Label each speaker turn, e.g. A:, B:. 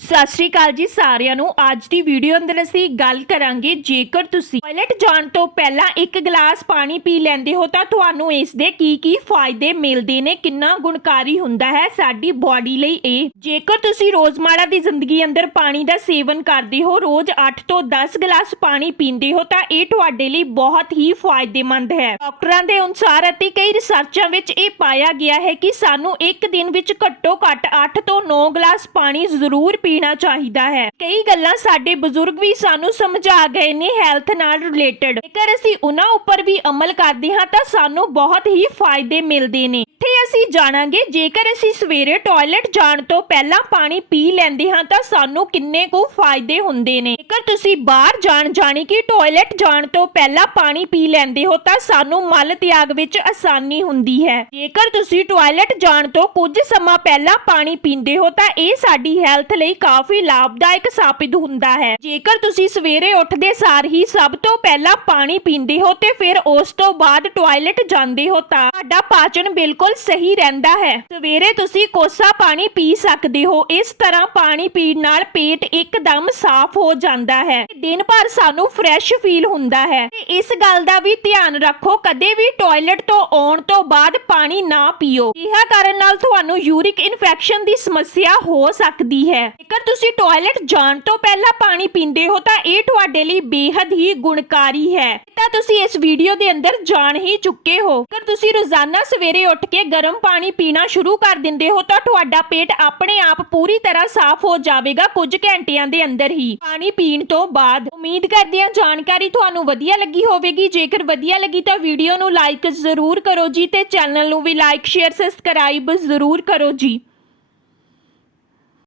A: ਸਤਿ ਸ਼੍ਰੀ ਅਕਾਲ ਜੀ ਸਾਰਿਆਂ ਨੂੰ। ਅੱਜ ਦੀ ਵੀਡੀਓ ਅੰਦਰ ਅਸੀਂ ਗੱਲ ਕਰਾਂਗੇ। ਜੇਕਰ ਤੁਸੀਂ ਟਾਇਲਟ ਜਾਣ ਤੋਂ ਪਹਿਲਾਂ ਇੱਕ ਗਲਾਸ ਪਾਣੀ ਪੀ ਲੈਂਦੇ ਹੋ, ਤਾਂ ਤੁਹਾਨੂੰ ਇਸ ਦੇ ਕੀ ਕੀ ਫਾਇਦੇ ਮਿਲਦੇ ਨੇ, ਕਿੰਨਾ ਗੁਣਕਾਰੀ ਹੁੰਦਾ ਹੈ ਸਾਡੀ ਬਾਡੀ ਲਈ ਇਹ। ਜੇਕਰ ਤੁਸੀਂ ਰੋਜ਼ਮਰਰਾ ਦੀ ਜ਼ਿੰਦਗੀ ਅੰਦਰ ਪਾਣੀ ਦਾ ਸੇਵਨ ਕਰਦੇ ਹੋ, ਰੋਜ਼ 8 ਤੋਂ 10 ਗਲਾਸ ਪਾਣੀ ਪੀਂਦੇ ਹੋ, ਤਾਂ ਇਹ ਤੁਹਾਡੇ ਲਈ ਬਹੁਤ ਹੀ ਫਾਇਦੇਮੰਦ ਹੈ। ਡਾਕਟਰਾਂ ਦੇ ਅਨੁਸਾਰ ਅਤੇ ਕਈ ਰਿਸਰਚਾਂ ਵਿੱਚ ਇਹ ਪਾਇਆ ਗਿਆ ਹੈ ਕਿ ਸਾਨੂੰ ਇੱਕ ਦਿਨ ਵਿੱਚ ਘੱਟੋ ਘੱਟ 8 ਤੋਂ 9 ਗਲਾਸ ਪਾਣੀ ਜ਼ਰੂਰ ਪੀਣਾ ਚਾਹੀਦਾ ਹੈ। ਕਈ ਗੱਲਾਂ ਸਾਡੇ ਬਜ਼ੁਰਗ ਵੀ ਸਾਨੂੰ ਸਮਝਾ ਗਏ ਨੇ ਹੈਲਥ ਨਾਲ ਰਿਲੇਟਡ ਜੇਕਰ ਅਸੀਂ ਉਹਨਾਂ ਉੱਪਰ ਵੀ ਅਮਲ ਕਰਦੇ ਹਾਂ, ਤਾਂ ਸਾਨੂੰ ਬਹੁਤ ਹੀ ਫਾਇਦੇ ਮਿਲਦੇ ਨੇ। ਇੱਥੇ ਅਸੀਂ ਜਾਣਾਂਗੇ, ਜੇਕਰ ਅਸੀਂ ਸਵੇਰੇ ਟਾਇਲਟ ਜਾਣ ਤੋਂ ਪਹਿਲਾਂ ਪਾਣੀ ਪੀ ਲੈਂਦੇ ਹਾਂ, ਤਾਂ ਸਾਨੂੰ ਕਿੰਨੇ ਕੁ ਫਾਇਦੇ ਹੁੰਦੇ ਨੇ। ਜੇਕਰ ਤੁਸੀਂ ਬਾਹਰ ਜਾਣ, ਜਾਣੀ ਕਿ ਟਾਇਲਟ ਜਾਣ ਤੋਂ ਪਹਿਲਾਂ ਪਾਣੀ ਪੀ ਲੈਂਦੇ ਹੋ, ਤਾਂ ਸਾਨੂੰ ਮਲ ਤਿਆਗ ਵਿੱਚ ਆਸਾਨੀ ਹੁੰਦੀ ਹੈ। ਜੇਕਰ ਤੁਸੀਂ ਟਾਇਲਟ ਜਾਣ ਤੋਂ ਕੁਝ ਸਮਾਂ ਪਹਿਲਾਂ ਪਾਣੀ ਪੀਂਦੇ ਹੋ, ਤਾਂ ਇਹ ਸਾਡੀ ਹੈਲਥ ਲਈ ਕਾਫੀ ਲਾਭਦਾਇਕ ਸਾਬਿਤ ਹੁੰਦਾ ਹੈ। ਜੇਕਰ ਤੁਸੀਂ ਸਵੇਰੇ ਉੱਠਦੇ ਸਾਰ ਹੀ ਸਭ ਤੋਂ ਪਹਿਲਾਂ ਪਾਣੀ ਪੀਂਦੇ ਹੋ ਤੇ ਫਿਰ ਉਸ ਤੋਂ ਬਾਅਦ ਟਾਇਲਟ ਜਾਂਦੇ ਹੋ ਤਾਂ ਤੁਹਾਡਾ ਪਾਚਨ ਬਿਲਕੁਲ ਸਹੀ ਰਹਿੰਦਾ ਹੈ। ਸਵੇਰੇ ਤੁਸੀਂ ਕੋਸਾ ਪਾਣੀ ਪੀ ਸਕਦੇ ਹੋ। ਇਸ ਤਰ੍ਹਾਂ ਪਾਣੀ ਪੀਣ ਨਾਲ ਪੇਟ ਇੱਕਦਮ ਸਾਫ਼ ਹੋ ਜਾਂਦਾ ਹੈ ਦਿਨ ਭਰ ਸਾਨੂੰ ਫਰੈਸ਼ ਫੀਲ ਹੁੰਦਾ ਹੈ। ਤੇ ਇਸ ਗੱਲ ਦਾ ਵੀ ਧਿਆਨ ਰੱਖੋ, ਕਦੇ ਵੀ ਟਾਇਲਟ ਤੋਂ ਆਉਣ ਤੋਂ ਬਾਅਦ ਪਾਣੀ ਨਾ ਪੀਓ। ਇਹ ਕਰਨ ਨਾਲ ਤੁਹਾਨੂੰ ਯੂਰਿਕ ਇਨਫੈਕਸ਼ਨ ਦੀ ਸਮੱਸਿਆ ਹੋ ਸਕਦੀ ਹੈ। ਜੇਕਰ ਤੁਸੀਂ ਟਾਇਲਟ ਜਾਣ ਤੋਂ ਪਹਿਲਾਂ ਪਾਣੀ ਪੀਂਦੇ ਹੋ, ਤਾਂ ਇਹ ਤੁਹਾਡੇ ਲਈ ਬੇहद ਹੀ ਗੁਣਕਾਰੀ ਹੈ। ਤਾਂ ਤੁਸੀਂ ਇਸ ਵੀਡੀਓ ਦੇ ਅੰਦਰ ਜਾਣ ਹੀ ਚੁੱਕੇ ਹੋ। ਜੇਕਰ ਤੁਸੀਂ ਰੋਜ਼ਾਨਾ ਸਵੇਰੇ ਉੱਠ ਕੇ ਗਰਮ ਪਾਣੀ ਪੀਣਾ ਸ਼ੁਰੂ ਕਰ ਦਿੰਦੇ ਹੋ, ਤਾਂ ਤੁਹਾਡਾ ਪੇਟ ਆਪਣੇ ਆਪ ਪੂਰੀ ਤਰ੍ਹਾਂ ਸਾਫ਼ ਹੋ ਜਾਵੇਗਾ ਕੁਝ ਘੰਟਿਆਂ ਦੇ ਅੰਦਰ ਹੀ। ਪਾਣੀ ਪੀਣ ਤੋਂ ਬਾਅਦ ਉਮੀਦ ਕਰਦੇ ਹਾਂ ਜਾਣਕਾਰੀ ਤੁਹਾਨੂੰ ਵਧੀਆ ਲੱਗੀ ਹੋਵੇਗੀ। ਜੇਕਰ ਵਧੀਆ ਲੱਗੀ, ਤਾਂ ਵੀਡੀਓ ਨੂੰ ਲਾਈਕ ਜ਼ਰੂਰ ਕਰੋ ਜੀ ਤੇ ਚੈਨਲ ਨੂੰ ਵੀ ਲਾਈਕ, ਸ਼ੇਅਰ, ਸਬਸਕ੍ਰਾਈਬ ਜ਼ਰੂਰ ਕਰੋ ਜੀ।